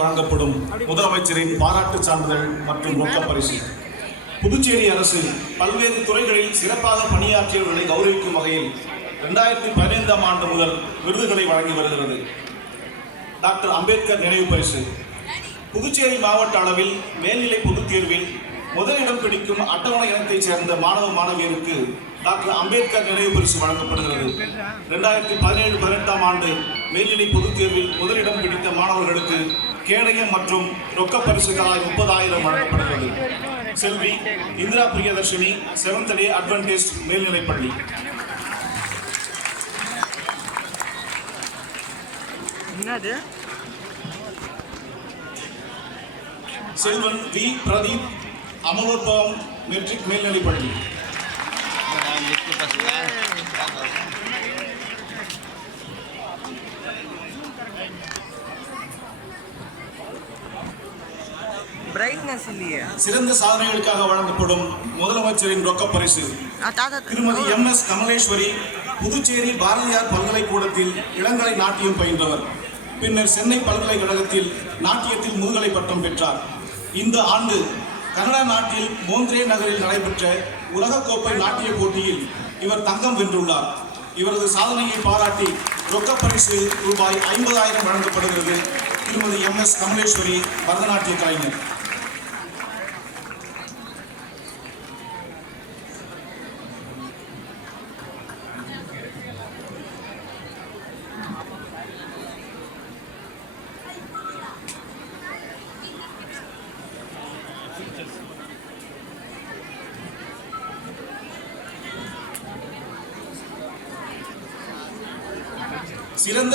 வழங்கப்படும் முதலமைச்சரின் பாராட்டு சான்றிதழ் மற்றும் ரொக்க பரிசு. புதுச்சேரி அரசு பல்வேறு துறைகளில் சிறப்பாக பணியாற்றியவர்களை கௌரவிக்கும் வகையில் 2015ஆம் ஆண்டு முதல் விருதுகளை வழங்கி வருகிறது. டாக்டர் அம்பேத்கர் நினைவு பரிசு. புதுச்சேரி மாவட்ட அளவில் மேல்நிலை பொதுத் தேர்வில் முதலிடம் பிடிக்கும் அட்டவணை இனத்தைச் சேர்ந்த மாணவ மாணவியருக்கு டாக்டர் அம்பேத்கர் நினைவு பரிசு வழங்கப்படுகிறது. 2017-18ஆம் ஆண்டு மேல்நிலை பொதுத் தேர்வில் முதலிடம் பிடித்த மாணவர்களுக்கு கேடயம் மற்றும் ரொக்க பரிசு தலா 30,000 வழங்கப்படுகிறது. செல்வி இந்திரா பிரியதர்ஷினி, 7th டே அட்வென்டிஸ்ட் மேல்நிலைப்பள்ளி. செல்வன் வி பிரதீப், அமலோற்பவம் மெட்ரிக் மேல்நிலைப்பள்ளி. சிறந்த சாதனைகளுக்காக வழங்கப்படும் முதலமைச்சரின் ரொக்க பரிசு. திருமதி MS கமலேஸ்வரி புதுச்சேரி பாரதியார் பல்கலைக்கூடத்தில் இளங்கலை நாட்டியம் பயின்றவர். பின்னர் சென்னை பல்கலைக்கழகத்தில் நாட்டியத்தில் முதுகலை பட்டம் பெற்றார். இந்த ஆண்டு கனடா நாட்டில் மோந்திரே நகரில் நடைபெற்ற உலகக்கோப்பை நாட்டிய போட்டியில் இவர் தங்கம் வென்றுள்ளார். இவரது சாதனையை பாராட்டி ரொக்க பரிசு ரூபாய் 50,000 வழங்கப்படுகிறது. திருமதி MS கமலேஸ்வரி, பரதநாட்டிய கலைஞர். சிறந்த